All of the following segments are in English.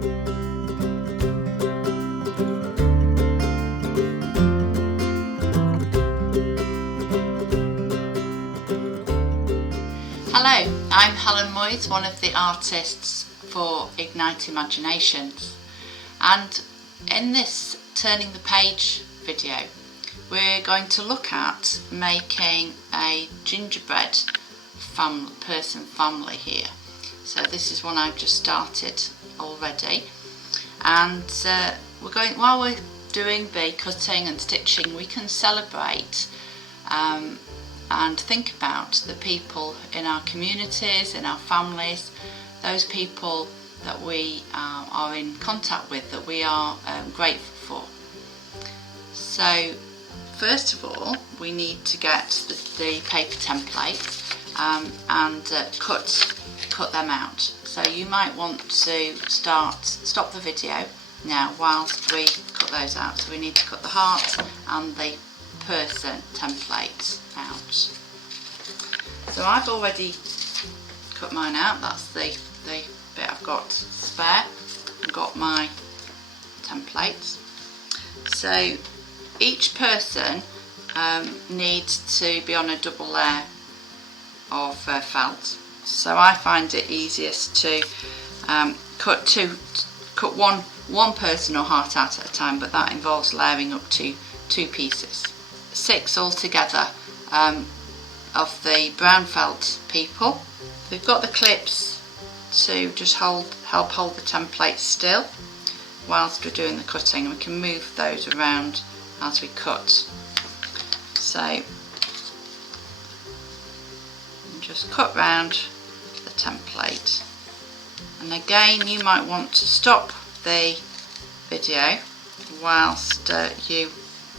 Hello, I'm Helen, one of the artists for Ignite Imaginations, and in this Turning the Page video we're going to look at making a gingerbread family here. So this is one I've just started already, and while we're doing the cutting and stitching, we can celebrate and think about the people in our communities, in our families, those people that we are in contact with, that we are grateful for. So first of all, we need to get the paper template and cut them out. So you might want to stop the video now whilst we cut those out. So we need to cut the heart and the person template out. So I've already cut mine out. That's the bit I've got spare. I've got my templates. So each person needs to be on a double layer of felt. So I find it easiest to cut one person or heart out at a time, but that involves layering up to 2 pieces. 6 altogether of the brown felt people. We've got the clips to just help hold the template still whilst we're doing the cutting, and we can move those around as we cut. So just cut round the template, and again you might want to stop the video whilst you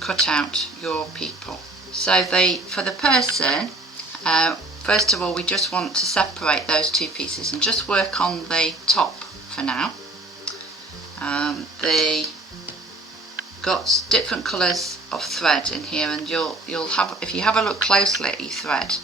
cut out your people. So for the person, first of all we just want to separate those 2 pieces and just work on the top for now. They got different colours of thread in here, and you'll have, if you have a look closely at your thread,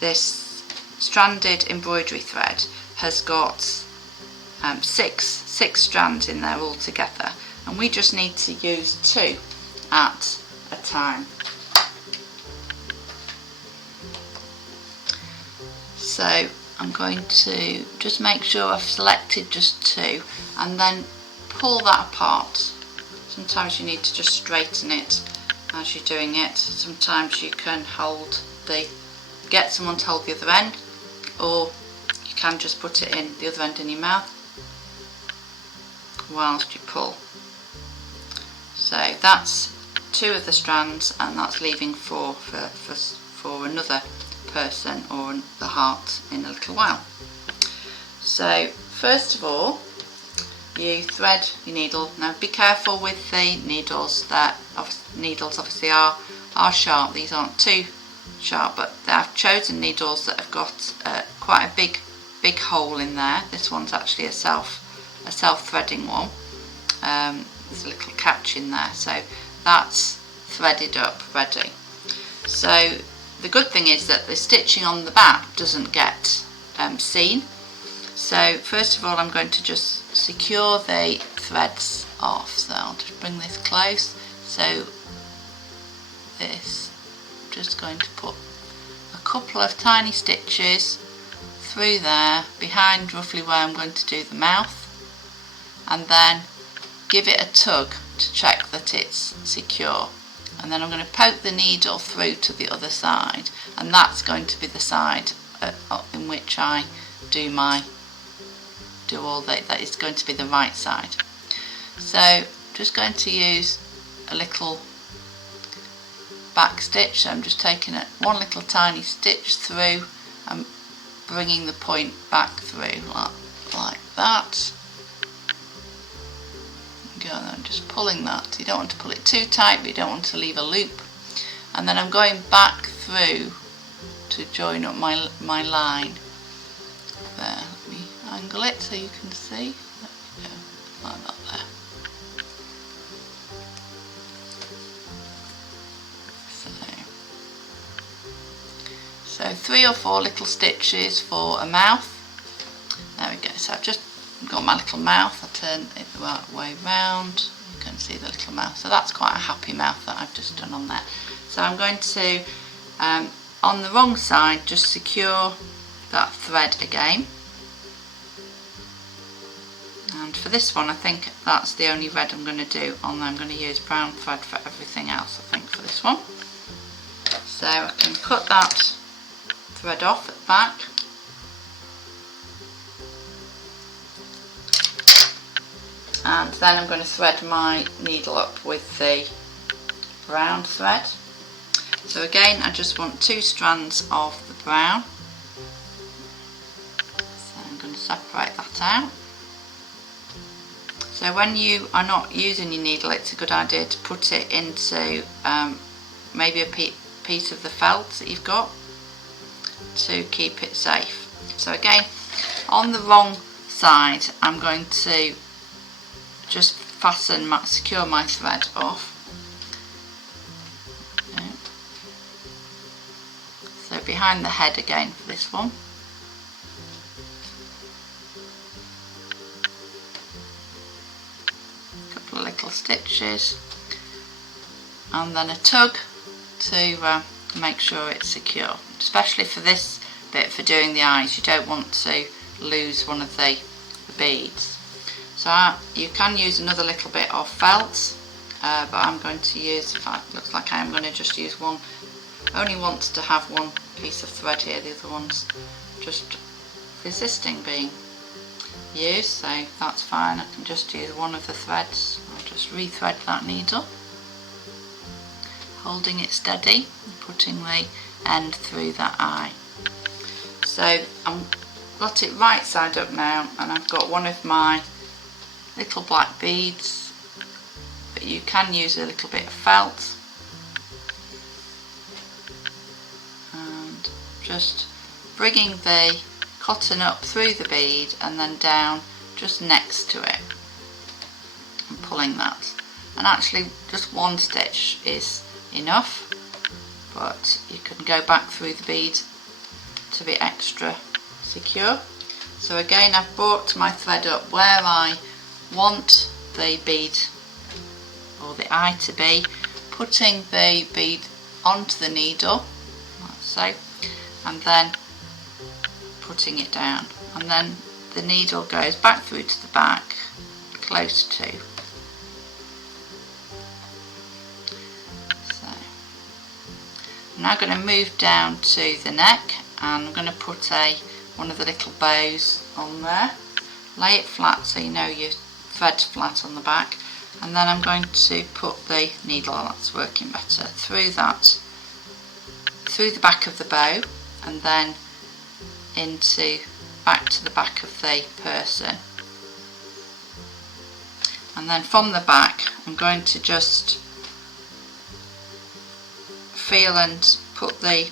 this stranded embroidery thread has got 6 strands in there all together, and we just need to use 2 at a time. So I'm going to just make sure I've selected just 2 and then pull that apart. Sometimes you need to just straighten it as you're doing it. Sometimes you can get someone to hold the other end, or you can just put it in the other end in your mouth whilst you pull. So that's 2 of the strands, and that's leaving 4 for another person or the heart in a little while. So first of all, you thread your needle. Now be careful with the needles. Needles obviously are sharp. These aren't too sharp, but I've chosen needles that have got quite a big hole in there. This one's actually a self-threading one. There's a little catch in there, so that's threaded up ready. So the good thing is that the stitching on the back doesn't get seen. So first of all, I'm going to just secure the threads off. So I'll just bring this close. So this, I'm just going to put a couple of tiny stitches through there behind roughly where I'm going to do the mouth, and then give it a tug to check that it's secure, and then I'm going to poke the needle through to the other side, and that's going to be the side in which I that is going to be the right side. So just going to use a little back stitch. So I'm just taking one little tiny stitch through and bringing the point back through like that. Go, and I'm just pulling that. You don't want to pull it too tight, but you don't want to leave a loop. And then I'm going back through to join up my line. There, let me angle it so you can see. There we go, like that there. So 3 or 4 little stitches for a mouth. There we go. So I've just got got my little mouth. I turn it the right way round. You can see the little mouth. So that's quite a happy mouth that I've just done on there. So I'm going to, on the wrong side, just secure that thread again. And for this one, I think that's the only red I'm going to do on there. I'm going to use brown thread for everything else, I think, for this one. So I can cut that thread off at the back. And then I'm going to thread my needle up with the brown thread. So again, I just want 2 strands of the brown. So I'm going to separate that out. So when you are not using your needle, it's a good idea to put it into maybe a piece of the felt that you've got to keep it safe. So again, on the wrong side, I'm going to just secure my thread off. Okay. So behind the head again for this one. A couple of little stitches and then a tug to make sure it's secure. Especially for this bit, for doing the eyes, you don't want to lose one of the beads. So you can use another little bit of felt, but I'm going to use, in fact, it looks like I am going to just use one. Only wants to have one piece of thread here, the other one's just resisting being used, so that's fine. I can just use one of the threads. I'll just re-thread that needle, holding it steady and putting the end through that eye. So I've got it right side up now, and I've got one of my little black beads, but you can use a little bit of felt, and just bringing the cotton up through the bead and then down just next to it and pulling that. And actually just one stitch is enough, but you can go back through the bead to be extra secure. So again, I've brought my thread up where I want the bead or the eye to be, putting the bead onto the needle like so, and then putting it down, and then the needle goes back through to the back close to. So I'm now going to move down to the neck, and I'm going to put one of the little bows on there. Lay it flat so you know your thread's flat on the back, and then I'm going to put the needle, that's working better, through the back of the bow, and then back to the back of the person. And then from the back I'm going to just feel and put a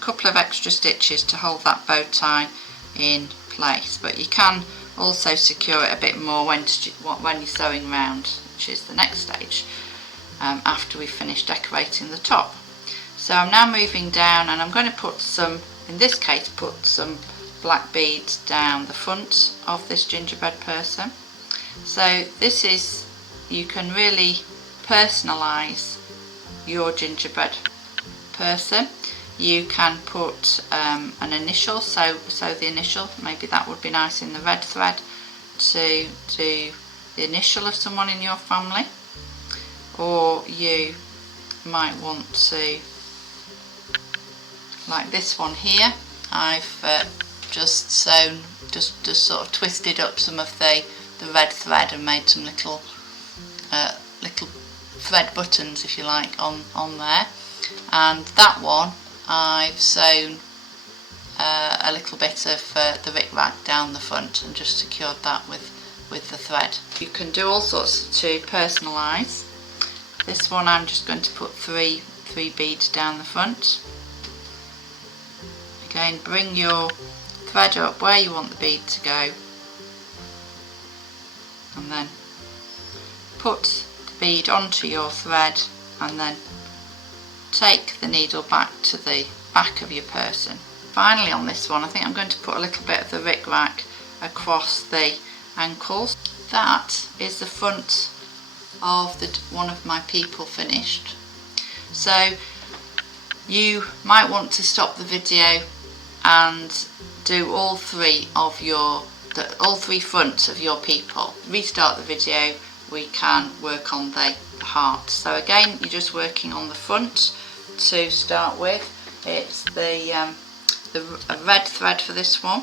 couple of extra stitches to hold that bow tie in place, but you can also secure it a bit more when you're sewing round, which is the next stage after we've finished decorating the top. So I'm now moving down, and I'm going to put some, in this case, put some black beads down the front of this gingerbread person. So this is, you can really personalise your gingerbread person. You can put an initial, so the initial, maybe that would be nice in the red thread to do the initial of someone in your family, or you might want to, like this one here, I've just sewn, just sort of twisted up some of the red thread and made some little thread buttons, if you like, on there. And that one I've sewn a little bit of the rick-rack down the front and just secured that with the thread. You can do all sorts to personalise. This one I'm just going to put three beads down the front. Again, bring your thread up where you want the bead to go, and then put the bead onto your thread, and then take the needle back to the back of your person. Finally on this one, I think I'm going to put a little bit of the rick-rack across the ankles. That is the front of one of my people finished. So you might want to stop the video and do all three fronts of your people. Restart the video, we can work on the heart. So again, you're just working on the front to start with. It's a red thread for this one.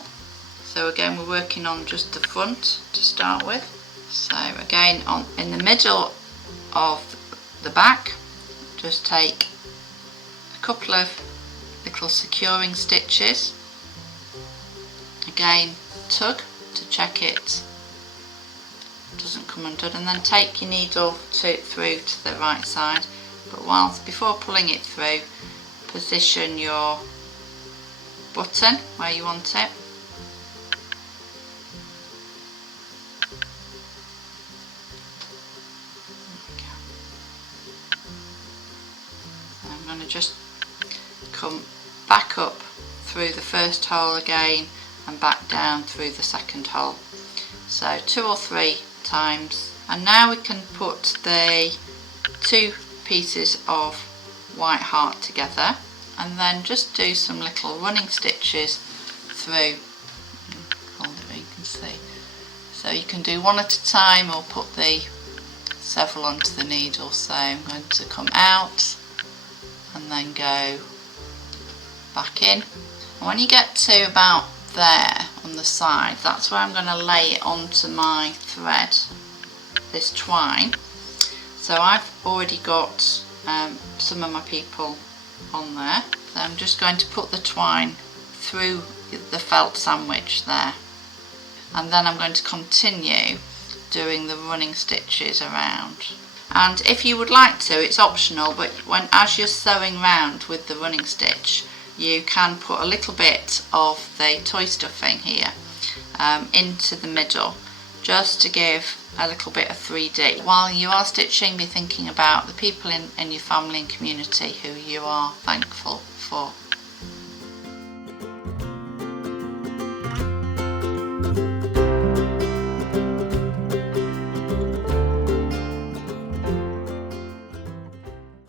So again, we're working on just the front to start with. So again, in the middle of the back, just take a couple of little securing stitches. Again, tug to check it doesn't come undone, and then take your needle through to the right side. But before pulling it through, position your button where you want it. I'm going to just come back up through the first hole again and back down through the second hole. So 2 or 3 times, and now we can put the 2 pieces of white heart together, and then just do some little running stitches through. Hold it where you can see. So you can do one at a time or put the several onto the needle. So I'm going to come out and then go back in, and when you get to about there on the side, that's where I'm going to lay it onto my thread, this twine. So I've already got some of my people on there, so I'm just going to put the twine through the felt sandwich there, and then I'm going to continue doing the running stitches around. And if you would like to, it's optional, but as you're sewing round with the running stitch, you can put a little bit of the toy stuffing here into the middle, just to give a little bit of 3D. While you are stitching, be thinking about the people in your family and community who you are thankful for.